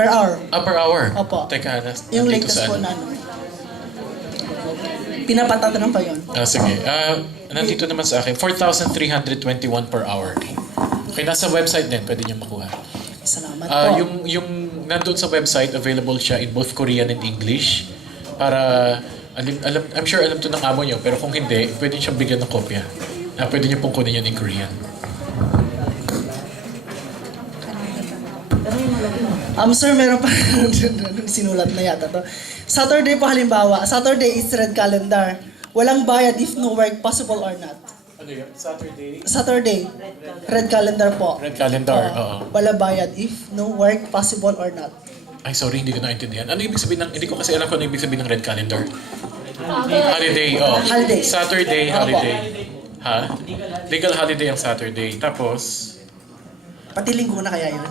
Per hour. Per hour? Opo. Teka, Yung nandito latest sa po ano? na ano. Pinapatatanong pa yun. Sige. Nandito naman sa akin, 4,321 per hour. Okay, nasa website din, pwede niyo makuha. Salamat po. Yung nandun sa website, available siya in both Korean and English. Para, I'm sure alam to ng amo niyo, pero kung hindi, pwede siyang bigyan ng kopya. Pwede niyo pong kunin yun in Korean. Sir, meron pa sinulat na yata to. Saturday po halimbawa, Saturday is red calendar. Walang bayad if no work possible or not. Ano yun? Saturday? Saturday, red calendar po. Red calendar, oo. Wala bayad if no work possible or not. Ay, sorry, hindi ko naintindihan. Ano ibig sabihin ng, hindi ko kasi alam kung ano ibig sabihin ng red calendar. Holiday, Holiday. Saturday, holiday. Ha? Legal holiday ang Saturday. Tapos, Pati linggo na kaya yun?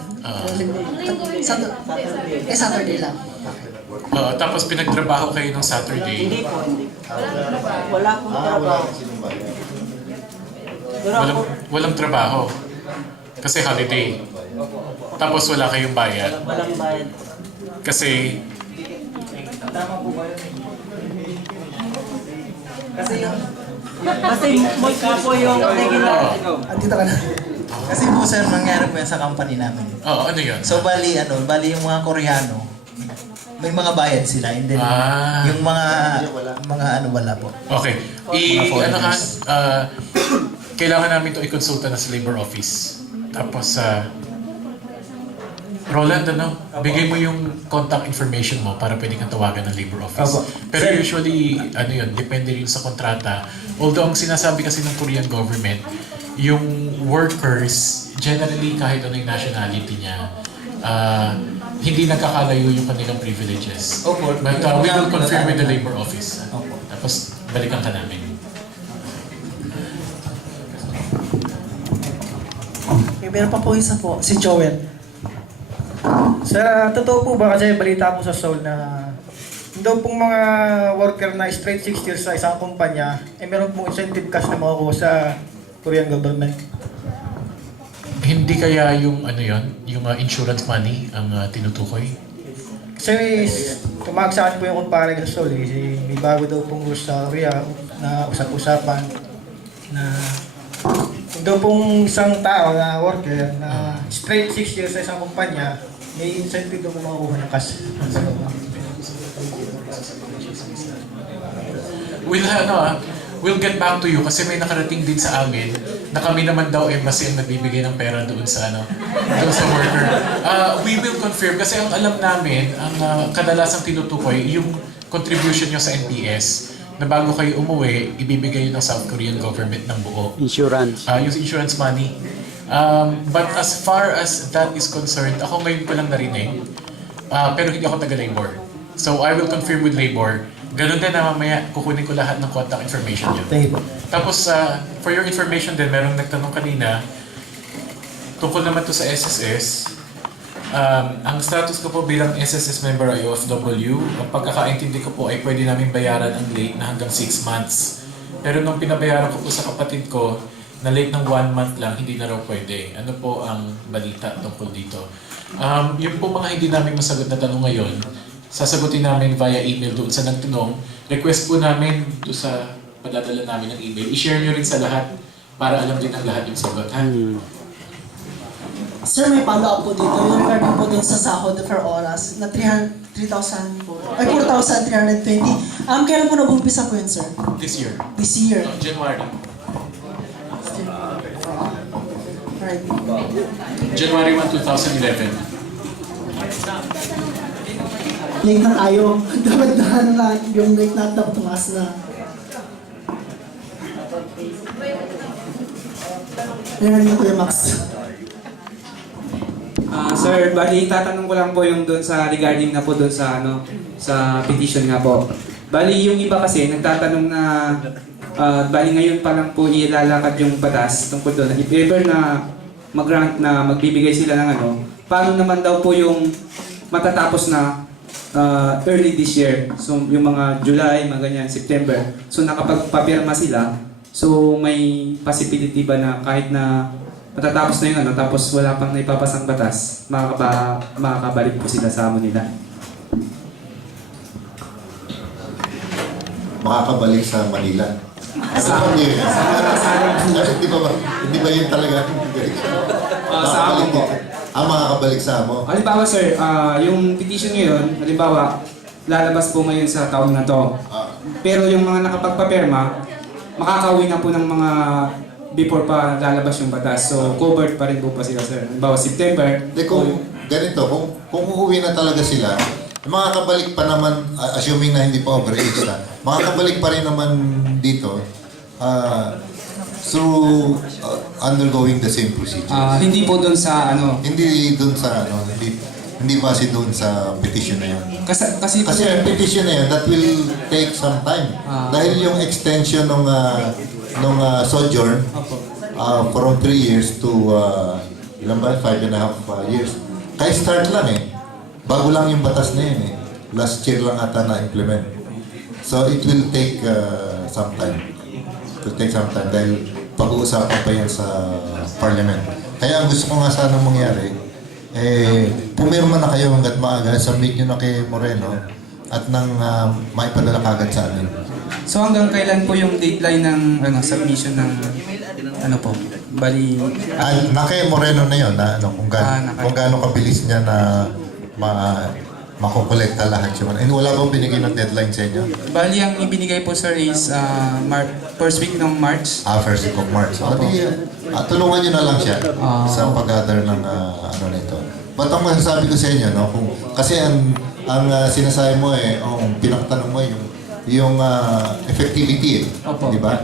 Saturday lang. tapos pinagtrabaho kayo ng Saturday. Hindi po, hindi. Wala akong trabaho. Walang trabaho. Kasi holiday. Tapos wala kayong bayad. Walang bayad. Kasi, Tama po ba yun? Kasi mulka po yung regular. Andito ka na. Kasi po sir, nangyari po yan sa company namin. ano yun? So bali yung mga Koreano, may mga bayad sila, and then yung mga wala po. Okay. Kailangan namin ito i-consulta na sa labor office. Tapos, Roland, bigay mo yung contact information mo para pwede kang tawagan ng labor office. Pero usually, depende rin sa kontrata. Although ang sinasabi kasi ng Korean government, yung workers, generally kahit ano yung nationality niya, hindi nagkakalayo yung kanilang privileges. Opo. But we will confirm with the labor office. Tapos balikan ka namin. Meron pa po isa po, si Joel. Sa totoo po ba, kasi balita po sa Seoul na daw pong mga worker na straight 6 years sa isang kumpanya, meron pong incentive cash na makukuha sa Korean government. Hindi kaya yung yung insurance money ang tinutukoy? Kasi tumawag sa akin po yung kumpare sa Seoul, may bago daw pong rules sa Korea na usap-usapan na kung daw pong isang tao na worker na straight 6 years sa isang kumpanya, may incentive daw po makukuha ng cash. We'll get back to you kasi may nakarating din sa amin na kami naman daw embassy ang nagbibigay ng pera doon sa doon sa worker. We will confirm kasi ang alam namin, ang kadalasang tinutukoy, yung contribution nyo sa NPS na bago kayo umuwi, ibibigay ng South Korean government ng buo. Insurance. Yung insurance money. But as far as that is concerned, ako ngayon ko lang narinig, pero hindi ako taga-labor. So I will confirm with labor. Ganun din na mamaya kukunin ko lahat ng contact information niyo. Tapos for your information din, merong nagtanong kanina tungkol naman to sa SSS. Ang status ko po bilang SSS member ay OFW. Ang pagkakaintindi ko po ay pwede namin bayaran ang late na hanggang 6 months. Pero nung pinabayaran ko po sa kapatid ko na late ng 1 month lang, hindi na raw pwede. Ano po ang balita tungkol dito? Yung po mga hindi namin masagot na tanong ngayon, sasagutin namin via email doon sa nagtanong. Request po namin doon sa padadala namin ng email. I-share nyo rin sa lahat para alam din ng lahat yung sagot. Ha? Sir, may follow-up po dito. Yung regarding po dun sa sahod per oras na 3,320. Kailan po nag-umpisa po yun, sir? This year. This year. January. Right. January 1, 2011. Late na tayo. Dapat na yung late na dapat tumaas na. Yan yung Kuya Max. Sir, bali tatanong ko lang po yung doon sa regarding na po doon sa sa petition nga po. Bali yung iba kasi nagtatanong na bali ngayon pa lang po ilalakad yung batas tungkol doon. If ever na mag-grant na magbibigay sila ng paano naman daw po yung matatapos na early this year. So yung mga July, mga ganyan, September. So nakapagpapirma sila. So may possibility ba na kahit na matatapos na yung ano, tapos wala pang naipapasang batas, makakabalik po sila sa amo nila. Makakabalik sa Manila. Hindi ba yun talaga? Sa amo po. Makakabalik sa amo. Halimbawa sir, yung petition ngayon, halimbawa, lalabas po ngayon sa taon na to. Pero yung mga nakapagpapirma, makakauwi na po ng mga before pa lalabas yung batas. So covered pa rin po pa sila sir. Halimbawa September. Kung ganito, kung uuwi na talaga sila, makakabalik pa naman, assuming na hindi pa overage na, makakabalik pa rin naman dito through undergoing the same procedure. Hindi po doon sa ano. Hindi doon sa hindi base doon sa petition na yun. Kasi Kasi ang petition na yun, that will take some time. Dahil yung extension ng sojourn from 3 years to ilan ba? 5.5 years. Kaya start lang eh. Bago lang yung batas na yun eh. Last year lang ata na-implement. So it will take some time. It will take some time dahil pag-uusapan pa yan sa Parliament. Kaya ang gusto ko nga sana mangyari, pumirma na kayo hanggat maaga, submit nyo na kay Moreno at nang maipadala kagad sa amin. So hanggang kailan po yung deadline ng submission ng ano po? Bali Na kay Moreno na yun, na, kung gaano kabilis niya na makukolekta lahat yun. And wala bang binigay ng deadline sa inyo? Bali ang ibinigay po sir is first week ng March. First week of March. So, tulungan nyo na lang siya sa pag-gather ng ano nito. But ang masasabi ko sa inyo, no, kasi ang sinasabi mo pinaktanong mo yung effectivity, di ba?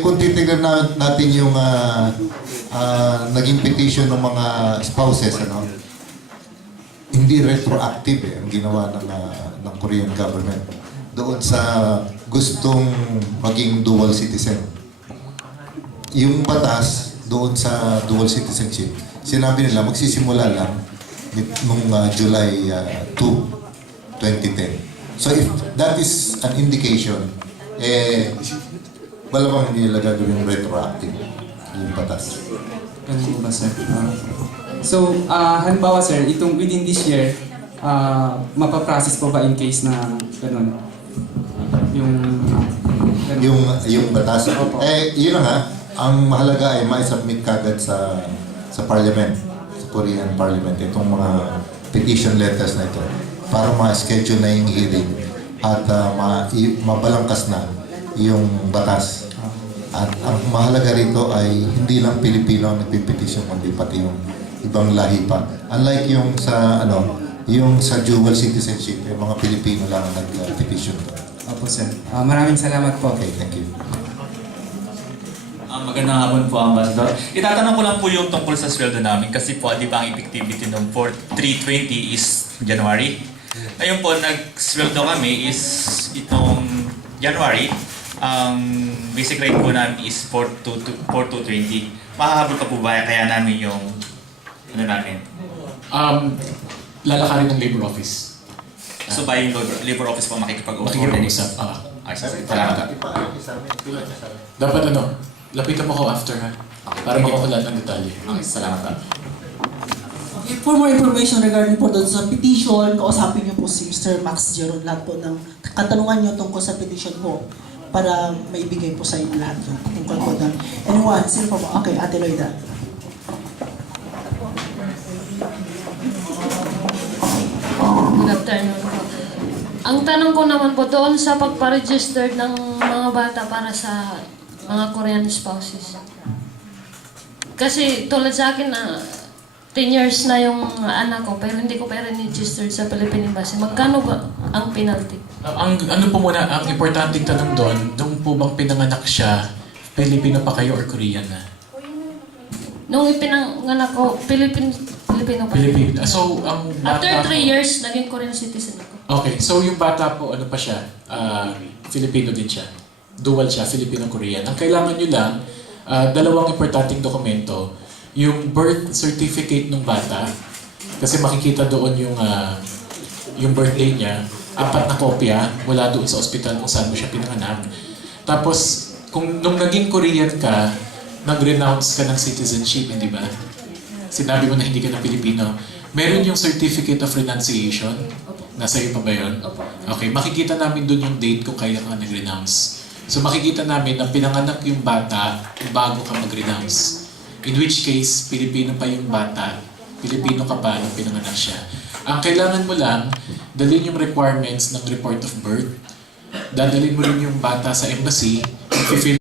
Kung titignan natin yung naging petition ng mga spouses, hindi retroactive ang ginawa ng Korean government doon sa gustong maging dual citizen. Yung batas doon sa dual citizenship, sinabi nila magsisimula lang nung July 2, 2010. So if that is an indication, malamang hindi nila gagawin retroactive yung batas. Ganun ba sir? So, halimbawa sir, itong within this year, mapaprocess po ba in case na ganun? Yung batas. Yun na nga, ang mahalaga ay ma-submit kagad sa Parliament, sa Korean Parliament, itong mga petition letters na ito para ma-schedule na yung hearing at mabalangkas na yung batas. At ang mahalaga rito ay hindi lang Pilipino ang nagpipetition, kundi pati yung ibang lahi pa. Unlike yung sa dual citizenship, yung mga Pilipino lang ang nag-petition to. Opo sir. Maraming salamat po. Okay, thank you. Magandang hapon po, Ambassador. Itatanong ko lang po yung tungkol sa sweldo namin kasi po, di ba ang effectivity ng 320 is January. Ngayon po, nag-sweldo kami is itong January. Ang basic rate po namin is 4,220. Makahabol pa po ba kaya namin yung namin? Lalakarin ng labor office. So ba yung labor office po makikipag-coordinate? Makikipag-usap. Ay, salamat. Dapat lapitan mo ko after ha. Para makuha lahat ng detalye. Okay, salamat. For more information regarding po doon sa petition, kausapin niyo po si Mr. Max Jeron, lahat po ng katanungan niyo tungkol sa petition po para maibigay po sa inyo lahat yun tungkol po doon. Anyone? Sino po ba? Okay, Ate Loida. Good afternoon po. Ang tanong ko naman po doon sa pagpa-register ng mga bata para sa mga Korean spouses. Kasi tulad sa akin na 10 years na yung anak ko pero hindi ko pa registered sa Philippine Embassy. Magkano ba ang penalty? Ang importanteng tanong doon po bang pinanganak siya, Pilipino pa kayo or Korean na? Nung ipinanganak ko, Filipino pa. Pilipino. So, ang bata After 3 years, naging Korean citizen ako. Okay, so yung bata po, ano pa siya? Filipino din siya. Dual siya, Filipino-Korean. Ang kailangan nyo lang, dalawang importanteng dokumento. Yung birth certificate ng bata, kasi makikita doon yung birthday niya, 4 na kopya mula doon sa ospital kung saan mo siya pinanganak. Tapos, nung naging Korean ka, nag-renounce ka ng citizenship, hindi ba? Sinabi mo na hindi ka na Pilipino. Meron yung Certificate of Renunciation. Nasa iyo pa ba yun? Opo. Okay, makikita namin dun yung date kung kailan ka nag-renounce. So makikita namin na pinanganak yung bata bago ka mag-renounce. In which case, Pilipino pa yung bata. Pilipino ka pa nung pinanganak siya. Ang kailangan mo lang, dalhin yung requirements ng report of birth. Dadalhin mo rin yung bata sa embassy. If you feel